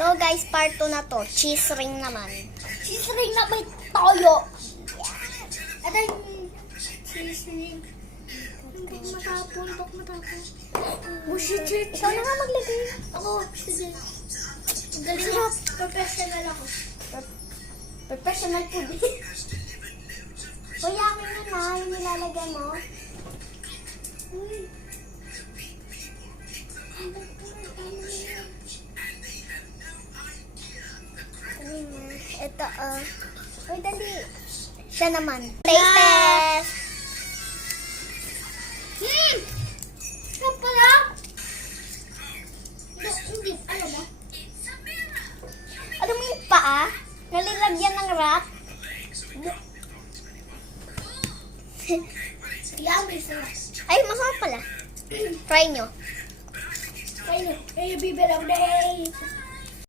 So guys, part 2 na to. Cheese ring naman. Cheese ring na may toyo. At yung cheese ring. Hindi matapon. Bullshit. Ikaw na nga maglagay. Ako, sige. Galing mo. Professional ako. Professional food. Kuya, akin na na. Yung nilalagay mo. Ito, Uy, dali. Siya naman. Taste test. Yan pala. Hindi, ano ba? Alam mo yung paa? Nalilagyan ng wrap? Yummy sarap. Ay, masarap pala. Try nyo. Ayun, bibiraw day.